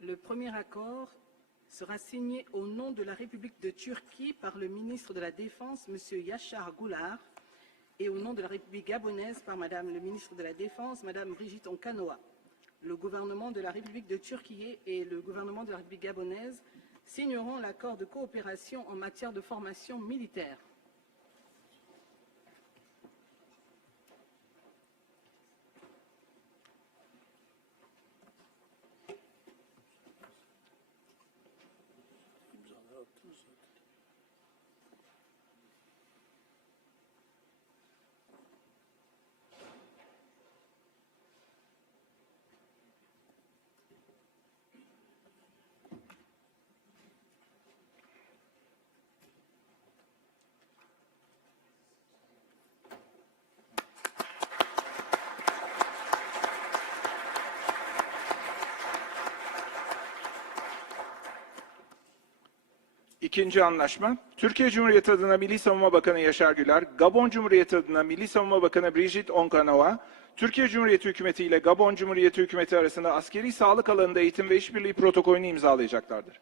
Le premier accord sera signé au nom de la République de Turquie par le ministre de la Défense, M. Yachar Goulard, et au nom de la République gabonaise par Madame le ministre de la Défense, Madame Brigitte Onkanoa. Le gouvernement de la République de Turquie et le gouvernement de la République gabonaise signeront l'accord de coopération en matière de formation militaire. İkinci anlaşma, Türkiye Cumhuriyeti adına Milli Savunma Bakanı Yaşar Güler, Gabon Cumhuriyeti adına Milli Savunma Bakanı Brigitte Onkanoa, Türkiye Cumhuriyeti Hükümeti ile Gabon Cumhuriyeti Hükümeti arasında askeri sağlık alanında eğitim ve işbirliği protokolünü imzalayacaklardır.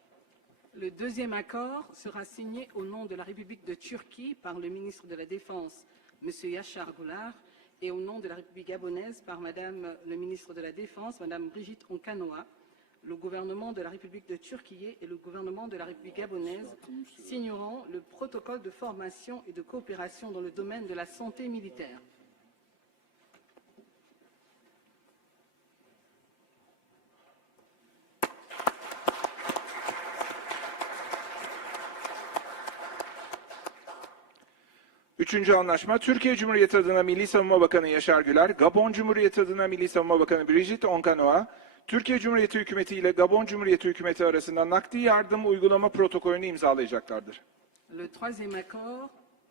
Le deuxième accord sera signé au nom de la République de Turquie par le ministre de la Défense, M. Yachar Goulard, et au nom de la République gabonaise par Madame le ministre de la Défense, Madame Brigitte Onkanoa. Le gouvernement de la République de Turquie et le gouvernement de la République gabonaise signeront le protocole de formation et de coopération dans le domaine de la santé militaire. Türkiye Cumhuriyeti adına Bakanı Yaşar Güler, Gabon Cumhuriyeti adına Bakanı Onkanoa, Gabon. Le troisième accord,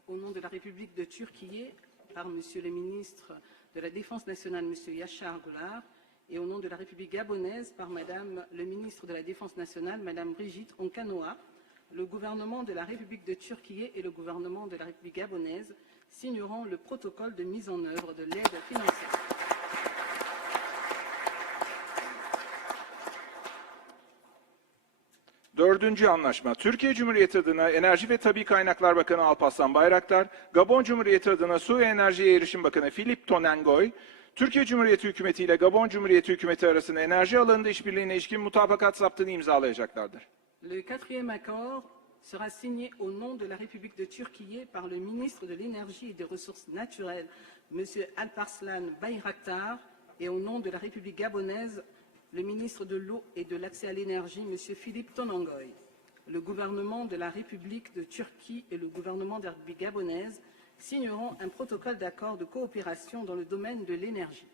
au nom de la République de Turquie, par Monsieur le ministre de la Défense nationale, Monsieur Yachar Goulard, et au nom de la République gabonaise, par Madame le ministre de la Défense nationale, Madame Brigitte Onkanoa, le gouvernement de la République de Turquie et le gouvernement de la République gabonaise signeront le protocole de mise en œuvre de l'aide financière. Dördüncü anlaşma, Türkiye Cumhuriyeti adına Enerji ve Tabi Kaynaklar Bakanı Alparslan Bayraktar, Gabon Cumhuriyeti adına Su ve Enerjiye Erişim Bakanı Philip Tonengoy, Türkiye Cumhuriyeti Hükümeti ile Gabon Cumhuriyeti Hükümeti arasında enerji alanında işbirliğine ilişkin mutabakat zaptını imzalayacaklardır. Le quatrième accord sera signé au nom de la République de Turquie par le ministre de l'Énergie et des Ressources naturelles, M. Alparslan Bayraktar, et au nom de la République gabonaise, le ministre de l'Eau et de l'Accès à l'énergie, M. Philippe Tonangoy. Le gouvernement de la République de Turquie et le gouvernement République gabonaise signeront un protocole d'accord de coopération dans le domaine de l'énergie.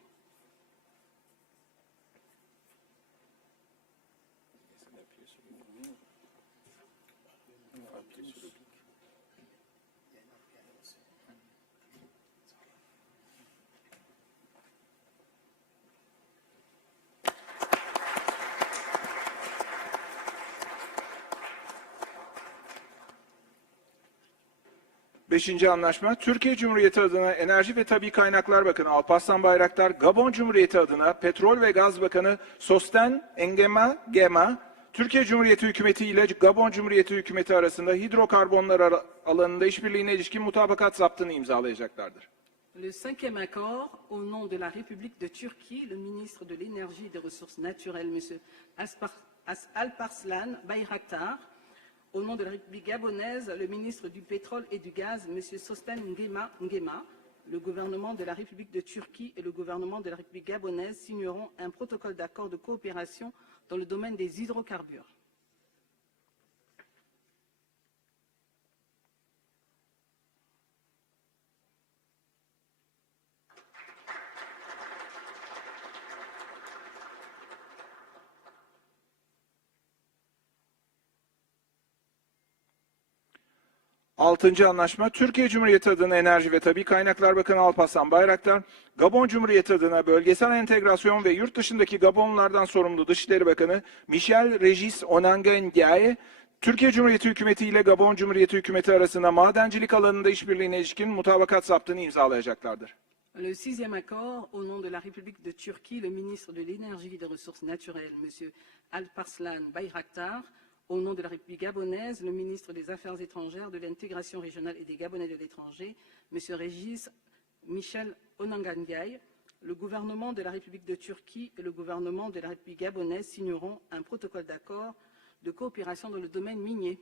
Beşinci anlaşma, Türkiye Cumhuriyeti adına Enerji ve Tabi Kaynaklar Bakanı Alparslan Bayraktar, Gabon Cumhuriyeti adına Petrol ve Gaz Bakanı Sosten Engema Gema, Türkiye Cumhuriyeti Hükümeti ile Gabon Cumhuriyeti Hükümeti arasında hidrokarbonlar alanında işbirliğine ilişkin mutabakat zaptını imzalayacaklardır. Le cinquième accord, au nom de la République de Turquie, le ministre de l'Énergie et des Ressources naturelles, M. Alparslan Bayraktar, au nom de la République gabonaise, le ministre du Pétrole et du Gaz, M. Sosten Ngema, Ngema, le gouvernement de la République de Turquie et le gouvernement de la République gabonaise signeront un protocole d'accord de coopération dans le domaine des hydrocarbures. Altıncı anlaşma, Türkiye Cumhuriyeti adına Enerji ve Tabi Kaynaklar Bakanı Alparslan Bayraktar, Gabon Cumhuriyeti adına Bölgesel Entegrasyon ve Yurt dışındaki Gabonlulardan sorumlu Dışişleri Bakanı Michel Regis Onanga Ndiaye, Türkiye Cumhuriyeti Hükümeti ile Gabon Cumhuriyeti Hükümeti arasında madencilik alanında işbirliğine ilişkin mutabakat zaptını imzalayacaklardır. Le sixième accord, au nom de la République de Turquie, le ministre de l'Énergie et des Ressources naturelles, M. Alparslan Bayraktar, au nom de la République gabonaise, le ministre des Affaires étrangères, de l'intégration régionale et des Gabonais de l'étranger, M. Régis Michel Onangandiaï, le gouvernement de la République de Turquie et le gouvernement de la République gabonaise signeront un protocole d'accord de coopération dans le domaine minier.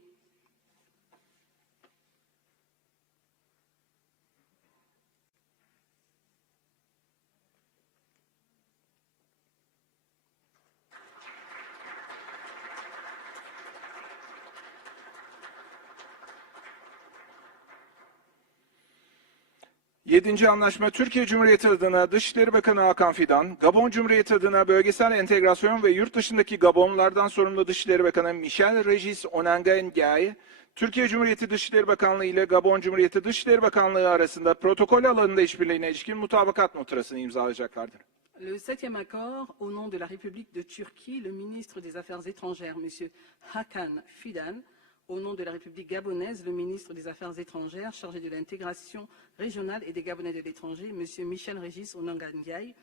Yedinci anlaşma Türkiye Cumhuriyeti adına Dışişleri Bakanı Hakan Fidan, Gabon Cumhuriyeti adına bölgesel entegrasyon ve yurt dışındaki Gabonlulardan sorumlu Dışişleri Bakanı Michel Regis Onanga Ndiaye, Türkiye Cumhuriyeti Dışişleri Bakanlığı ile Gabon Cumhuriyeti Dışişleri Bakanlığı arasında protokol alanında işbirliğine ilişkin mutabakat noterasını imzalayacaklardır. Le septième accord, au nom de la République de Turquie, le ministre des Affaires étrangères, M. Hakan Fidan, au nom de la République gabonaise, le ministre des Affaires étrangères chargé de l'intégration régionale et des Gabonais de l'étranger, M. Michel Régis Onangandiaï,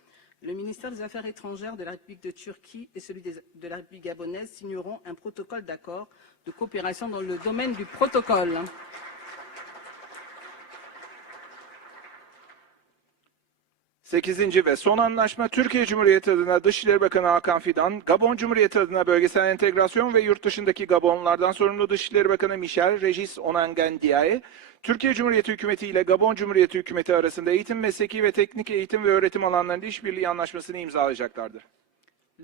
le ministère des Affaires étrangères de la République de Turquie et celui de la République gabonaise signeront un protocole d'accord de coopération dans le domaine du protocole. Sekizinci ve son anlaşma Türkiye Cumhuriyeti adına Dışişleri Bakanı Hakan Fidan, Gabon Cumhuriyeti adına bölgesel entegrasyon ve yurt dışındaki Gabonlulardan sorumlu Dışişleri Bakanı Michel Regis Onangandiaye, Türkiye Cumhuriyeti Hükümeti ile Gabon Cumhuriyeti Hükümeti arasında eğitim, mesleki ve teknik eğitim ve öğretim alanlarında işbirliği anlaşmasını imzalayacaklardır.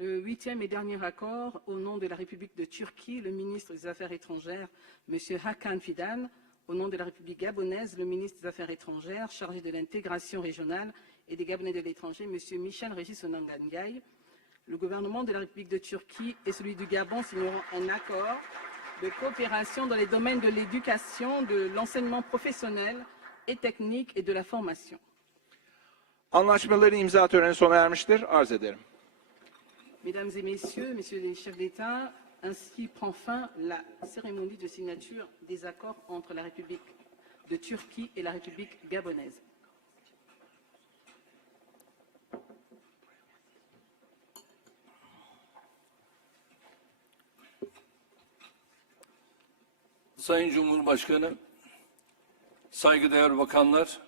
Le huitième et dernier accord, au nom de la République de Turquie, le ministre des Affaires étrangères, M. Hakan Fidan, au nom de la République gabonaise, le ministre des Affaires étrangères chargé de l'intégration régionale et des Gabonais de l'étranger, M. Michel Régis Onangandiaï, le gouvernement de la République de Turquie et celui du Gabon signeront un accord de coopération dans les domaines de l'éducation, de l'enseignement professionnel et technique et de la formation. Anlaşmaların imza töreni sona ermiştir. Arz ederim. Mesdames et messieurs, messieurs les chefs d'État, ainsi prend fin la cérémonie de signature des accords entre la République de Turquie et la République gabonaise. Sayın Cumhurbaşkanı, saygıdeğer bakanlar,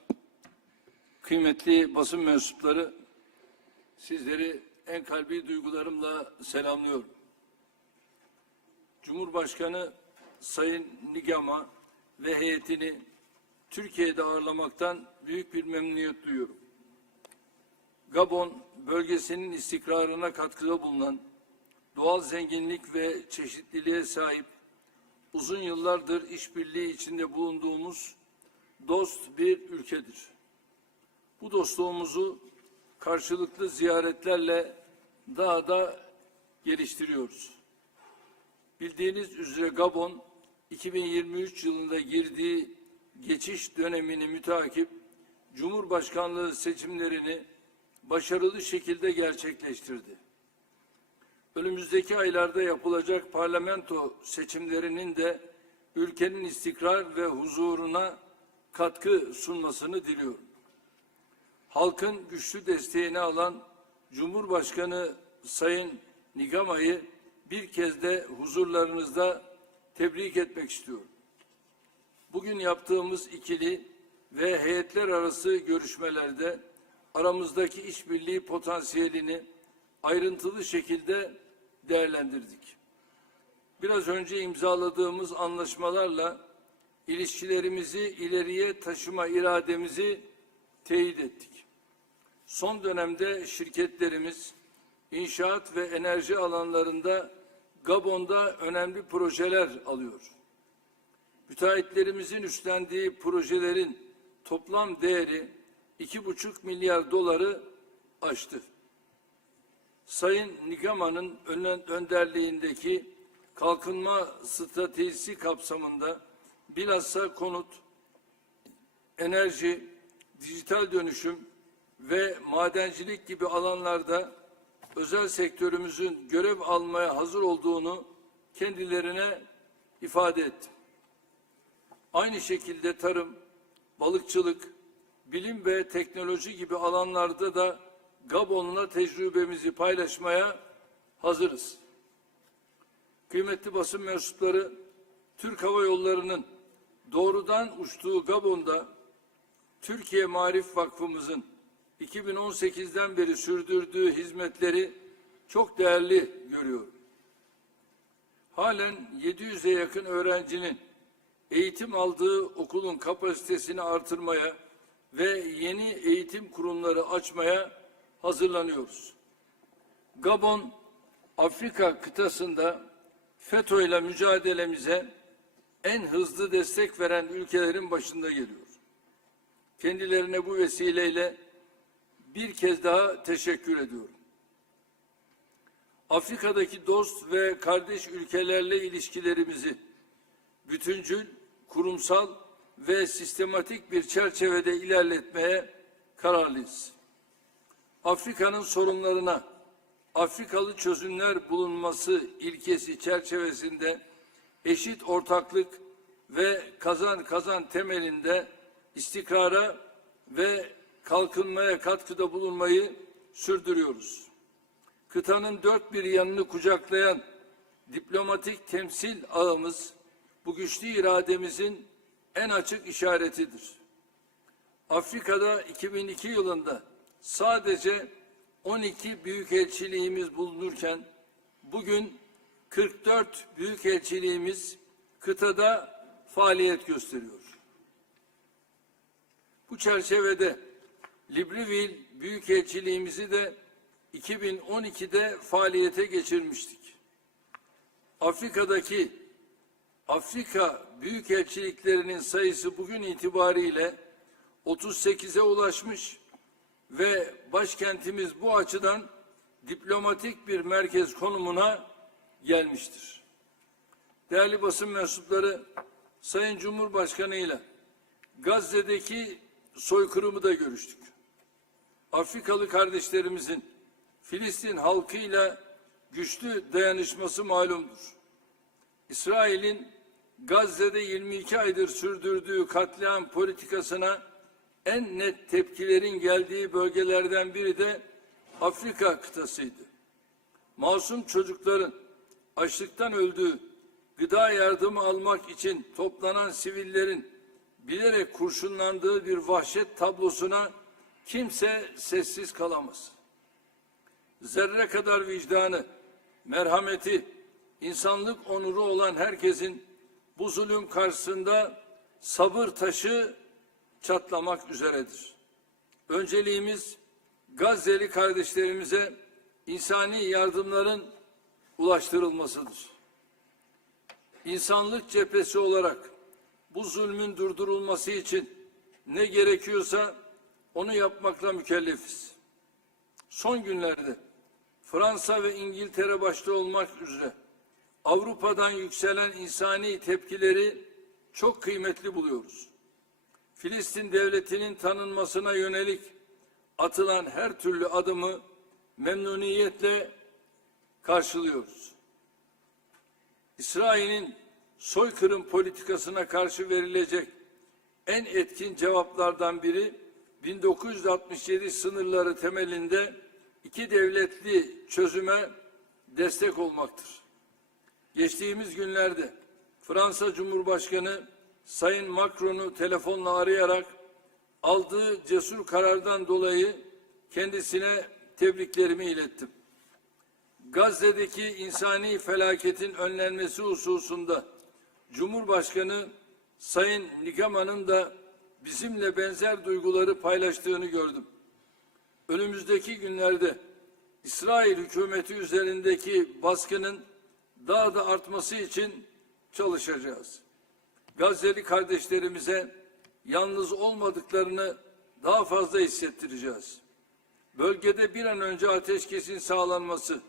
kıymetli basın mensupları, sizleri en kalbi duygularımla selamlıyorum. Cumhurbaşkanı Sayın Nigama ve heyetini Türkiye'de ağırlamaktan büyük bir memnuniyet duyuyorum. Gabon bölgesinin istikrarına katkıda bulunan doğal zenginlik ve çeşitliliğe sahip uzun yıllardır işbirliği içinde bulunduğumuz dost bir ülkedir. Bu dostluğumuzu karşılıklı ziyaretlerle daha da geliştiriyoruz. Bildiğiniz üzere Gabon 2023 yılında girdiği geçiş dönemini mütakip Cumhurbaşkanlığı seçimlerini başarılı şekilde gerçekleştirdi. Önümüzdeki aylarda yapılacak parlamento seçimlerinin de ülkenin istikrar ve huzuruna katkı sunmasını diliyorum. Halkın güçlü desteğini alan Cumhurbaşkanı Sayın Nigama'yı bir kez de huzurlarınızda tebrik etmek istiyorum. Bugün yaptığımız ikili ve heyetler arası görüşmelerde aramızdaki işbirliği potansiyelini ayrıntılı şekilde değerlendirdik. Biraz önce imzaladığımız anlaşmalarla ilişkilerimizi ileriye taşıma irademizi teyit ettik. Son dönemde şirketlerimiz inşaat ve enerji alanlarında Gabon'da önemli projeler alıyor. Müteahhitlerimizin üstlendiği projelerin toplam değeri iki buçuk milyar doları aştı. Sayın Nigama'nın önen- önderliğindeki kalkınma stratejisi kapsamında bilhassa konut, enerji, dijital dönüşüm ve madencilik gibi alanlarda özel sektörümüzün görev almaya hazır olduğunu kendilerine ifade ettim. Aynı şekilde tarım, balıkçılık, bilim ve teknoloji gibi alanlarda da Gabon'la tecrübemizi paylaşmaya hazırız. Kıymetli basın mensupları, Türk Hava Yolları'nın doğrudan uçtuğu Gabon'da Türkiye Marif Vakfımızın 2018'den beri sürdürdüğü hizmetleri çok değerli görüyorum. Halen 700'e yakın öğrencinin eğitim aldığı okulun kapasitesini artırmaya ve yeni eğitim kurumları açmaya hazırlanıyoruz. Gabon, Afrika kıtasında FETÖ ile mücadelemize en hızlı destek veren ülkelerin başında geliyor. Kendilerine bu vesileyle bir kez daha teşekkür ediyorum. Afrika'daki dost ve kardeş ülkelerle ilişkilerimizi bütüncül, kurumsal ve sistematik bir çerçevede ilerletmeye kararlıyız. Afrika'nın sorunlarına Afrikalı çözümler bulunması ilkesi çerçevesinde eşit ortaklık ve kazan kazan temelinde istikrara ve kalkınmaya katkıda bulunmayı sürdürüyoruz. Kıtanın dört bir yanını kucaklayan diplomatik temsil ağımız bu güçlü irademizin en açık işaretidir. Afrika'da 2002 yılında sadece 12 büyükelçiliğimiz bulunurken bugün 44 büyükelçiliğimiz kıtada faaliyet gösteriyor. Bu çerçevede Libreville Büyükelçiliğimizi de 2012'de faaliyete geçirmiştik. Afrika'daki Afrika büyükelçiliklerinin sayısı bugün itibariyle 38'e ulaşmış ve başkentimiz bu açıdan diplomatik bir merkez konumuna gelmiştir. Değerli basın mensupları, Sayın Cumhurbaşkanı ile Gazze'deki soykırımı da görüştük. Afrikalı kardeşlerimizin Filistin halkıyla güçlü dayanışması malumdur. İsrail'in Gazze'de 22 aydır sürdürdüğü katliam politikasına en net tepkilerin geldiği bölgelerden biri de Afrika kıtasıydı. Masum çocukların açlıktan öldüğü, gıda yardımı almak için toplanan sivillerin bilerek kurşunlandığı bir vahşet tablosuna kimse sessiz kalamaz. Zerre kadar vicdanı, merhameti, insanlık onuru olan herkesin bu zulüm karşısında sabır taşı çatlamak üzeredir. Önceliğimiz Gazze'li kardeşlerimize insani yardımların ulaştırılmasıdır. İnsanlık cephesi olarak bu zulmün durdurulması için ne gerekiyorsa onu yapmakla mükellefiz. Son günlerde Fransa ve İngiltere başta olmak üzere Avrupa'dan yükselen insani tepkileri çok kıymetli buluyoruz. Filistin devletinin tanınmasına yönelik atılan her türlü adımı memnuniyetle karşılıyoruz. İsrail'in soykırım politikasına karşı verilecek en etkin cevaplardan biri 1967 sınırları temelinde iki devletli çözüme destek olmaktır. Geçtiğimiz günlerde Fransa Cumhurbaşkanı Sayın Macron'u telefonla arayarak aldığı cesur karardan dolayı kendisine tebriklerimi ilettim. Gazze'deki insani felaketin önlenmesi hususunda Cumhurbaşkanı Sayın Nikama'nın da bizimle benzer duyguları paylaştığını gördüm. Önümüzdeki günlerde İsrail hükümeti üzerindeki baskının daha da artması için çalışacağız. Gazze'li kardeşlerimize yalnız olmadıklarını daha fazla hissettireceğiz. Bölgede bir an önce ateşkesin sağlanması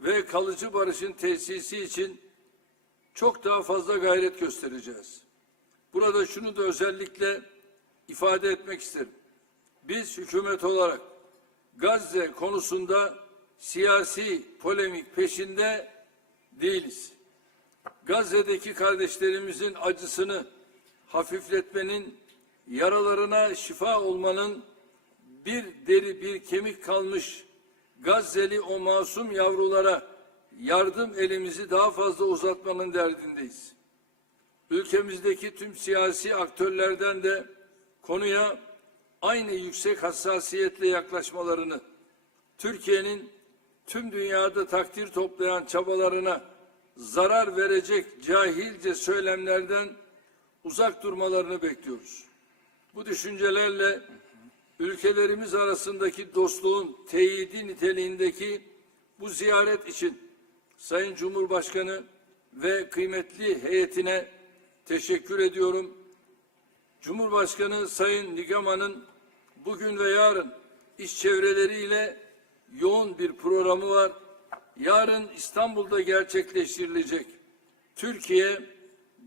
ve kalıcı barışın tesisi için çok daha fazla gayret göstereceğiz. Burada şunu da özellikle ifade etmek isterim. Biz hükümet olarak Gazze konusunda siyasi polemik peşinde değiliz. Gazze'deki kardeşlerimizin acısını hafifletmenin, yaralarına şifa olmanın bir deri bir kemik kalmış Gazze'li o masum yavrulara yardım elimizi daha fazla uzatmanın derdindeyiz. Ülkemizdeki tüm siyasi aktörlerden de konuya aynı yüksek hassasiyetle yaklaşmalarını, Türkiye'nin tüm dünyada takdir toplayan çabalarına zarar verecek cahilce söylemlerden uzak durmalarını bekliyoruz. Bu düşüncelerle ülkelerimiz arasındaki dostluğun teyidi niteliğindeki bu ziyaret için Sayın Cumhurbaşkanı ve kıymetli heyetine teşekkür ediyorum. Cumhurbaşkanı Sayın Nigaman'ın bugün ve yarın iş çevreleriyle yoğun bir programı var. Yarın İstanbul'da gerçekleştirilecek Türkiye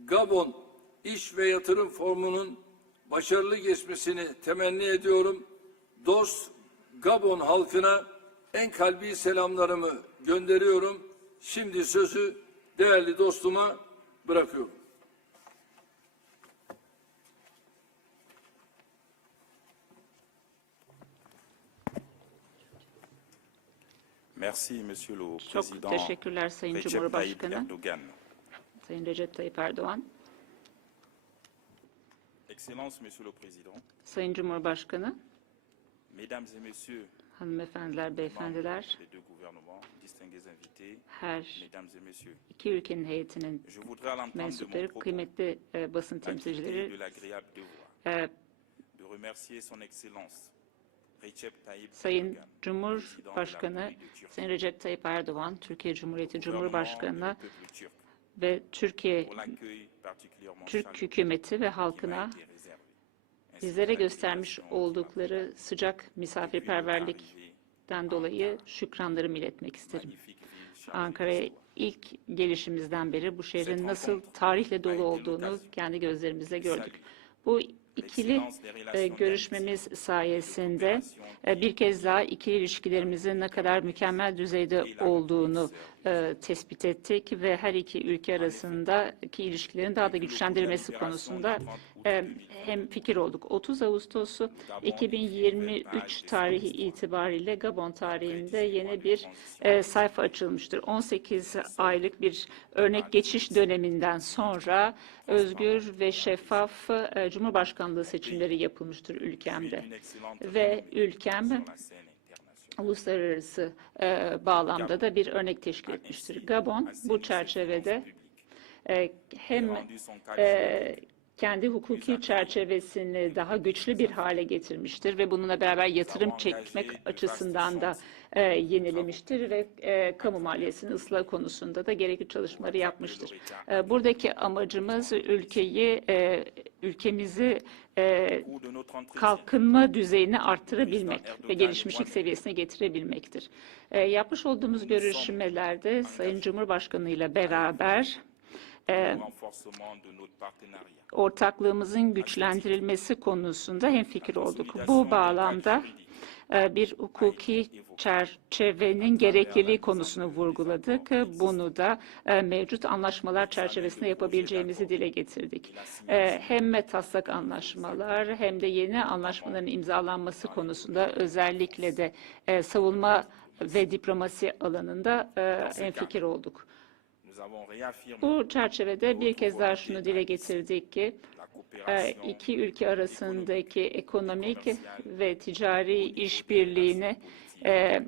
Gabon İş ve Yatırım Formu'nun başarılı geçmesini temenni ediyorum. Dost Gabon halkına en kalbi selamlarımı gönderiyorum. Şimdi sözü değerli dostuma bırakıyorum. Merci, Monsieur le Çok Président teşekkürler Sayın Recep Tayyip Cumhurbaşkanı, Erdogan. Sayın Recep Tayyip Erdoğan. Excellence, Monsieur le Président, Sayın Cumhurbaşkanı, Mesdames et Messieurs, hanımefendiler, beyefendiler, des deux gouvernements, distingués invités, her Mesdames et Messieurs, iki ülkenin heyetinin je voudrais à l'entente de mon mensupları, propos kıymetli e, basın acquitter temsilcileri, de l'agréable devoir e, de remercier Son Excellence Sayın Cumhurbaşkanı, Sayın Recep Tayyip Erdoğan, Türkiye Cumhuriyeti turc ve Türkiye Türk hükümeti ve halkına bizlere göstermiş oldukları sıcak misafirperverlikten dolayı şükranlarımı iletmek isterim. Ankara'ya ilk gelişimizden beri bu şehrin nasıl tarihle dolu olduğunu kendi gözlerimizle gördük. Bu ikili e, görüşmemiz sayesinde e, bir kez daha ikili ilişkilerimizin ne kadar mükemmel düzeyde olduğunu e, tespit ettik ve her iki ülke arasındaki ilişkilerin daha da güçlendirilmesi konusunda hem fikir olduk. 30 Ağustos'u 2023 tarihi itibariyle Gabon tarihinde yeni bir e, sayfa açılmıştır. 18 aylık bir örnek geçiş döneminden sonra özgür ve şeffaf e, Cumhurbaşkanlığı seçimleri yapılmıştır ülkemde. Ve ülkem uluslararası e, bağlamda da bir örnek teşkil etmiştir. Gabon bu çerçevede e, hem e, kendi hukuki çerçevesini daha güçlü bir hale getirmiştir ve bununla beraber yatırım çekmek açısından da e, yenilemiştir ve e, kamu maliyesinin ıslah konusunda da gerekli çalışmaları yapmıştır. E, buradaki amacımız ülkeyi, e, ülkemizi e, kalkınma düzeyini arttırabilmek ve gelişmişlik seviyesine getirebilmektir. E, yapmış olduğumuz görüşmelerde Sayın Cumhurbaşkanı ile beraber e, ortaklığımızın güçlendirilmesi konusunda hemfikir olduk. Bu bağlamda e, bir hukuki çerçevenin gerekliliği konusunu vurguladık. Bunu da e, mevcut anlaşmalar çerçevesinde yapabileceğimizi dile getirdik. E, Hem taslak anlaşmalar hem de yeni anlaşmaların imzalanması konusunda özellikle de e, savunma ve diplomasi alanında hemfikir olduk. Bu çerçevede bir kez daha şunu dile getirdik ki e, iki ülke arasındaki ekonomik ve ticari işbirliğini e,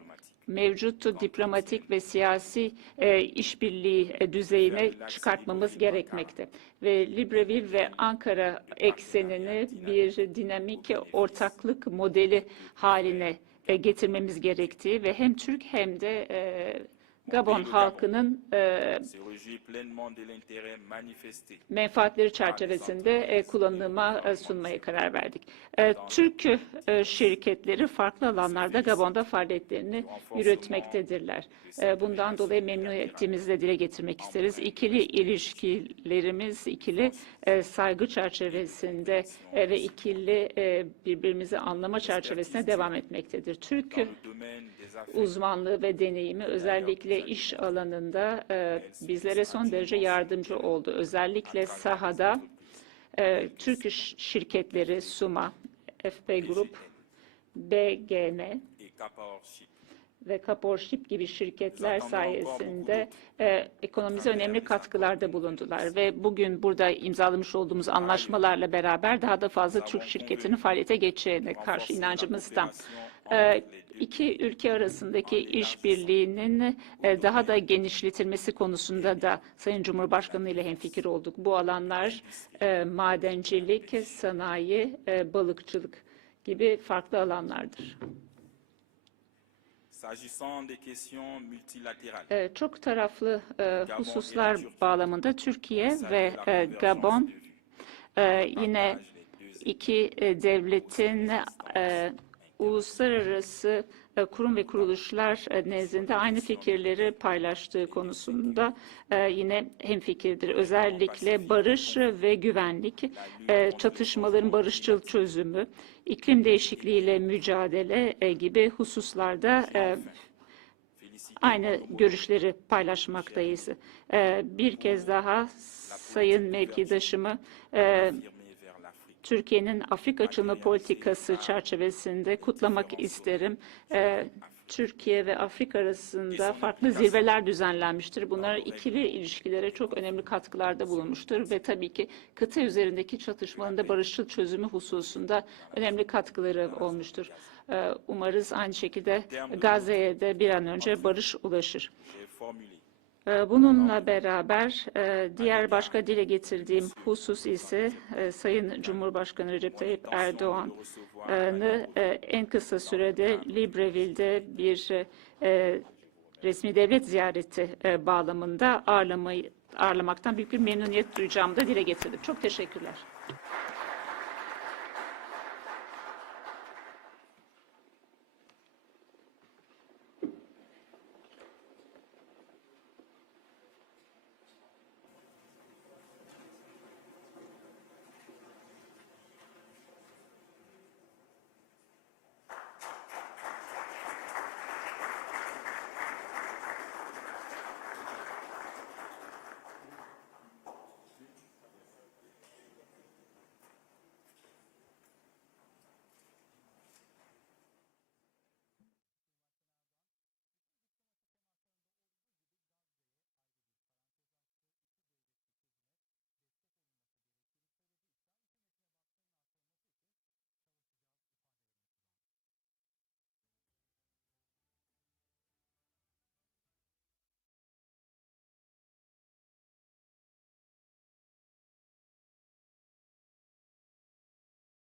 mevcut diplomatik ve siyasi e, işbirliği e, düzeyine çıkartmamız gerekmekte. Ve Libreville ve Ankara eksenini bir dinamik ortaklık modeli haline e, getirmemiz gerektiği ve hem Türk hem de e, Gabon halkının e, menfaatleri çerçevesinde e, kullanıma e, sunmaya karar verdik. Türk şirketleri farklı alanlarda Gabon'da faaliyetlerini yürütmektedirler. Bundan dolayı memnuniyetimizi de dile getirmek isteriz. İkili ilişkilerimiz, ikili saygı çerçevesinde ve ikili birbirimizi anlama çerçevesinde devam etmektedir. Türk uzmanlığı ve deneyimi özellikle ve iş alanında e, bizlere son derece yardımcı oldu. Özellikle sahada e, Türk iş şirketleri Suma, FP Group, BGM ve Kaporship gibi şirketler sayesinde e, ekonomize önemli katkılarda bulundular ve bugün burada imzalamış olduğumuz anlaşmalarla beraber daha da fazla Türk şirketinin faaliyete geçeceğine karşı inancımızdan. E, iki ülke arasındaki işbirliğinin e, daha da genişletilmesi konusunda da Sayın Cumhurbaşkanı ile hemfikir olduk. Bu alanlar e, madencilik, sanayi, e, balıkçılık gibi farklı alanlardır. Ee, Çok taraflı hususlar bağlamında Türkiye ve Gabon. yine iki devletin uluslararası e, kurum ve kuruluşlar e, nezdinde aynı fikirleri paylaştığı konusunda e, yine hemfikirdir. Özellikle barış ve güvenlik, çatışmaların barışçıl çözümü, iklim değişikliğiyle mücadele gibi hususlarda aynı görüşleri paylaşmaktayız. Bir kez daha sayın mevkidaşımı Türkiye'nin Afrika açılma politikası çerçevesinde kutlamak isterim. Ee, Türkiye ve Afrika arasında farklı zirveler düzenlenmiştir. Bunlar ikili ilişkilere çok önemli katkılarda bulunmuştur ve tabii ki kıta üzerindeki çatışmanın da barışçıl çözümü hususunda önemli katkıları olmuştur. Ee, Umarız aynı şekilde Gazze'ye de bir an önce barış ulaşır. Ee, Bununla beraber e, diğer başka dile getirdiğim husus ise e, Sayın Cumhurbaşkanı Recep Tayyip Erdoğan'ı e, en kısa sürede Libreville'de bir resmi devlet ziyareti bağlamında ağırlamayı, ağırlamaktan büyük bir memnuniyet duyacağımı da dile getirdim. Çok teşekkürler.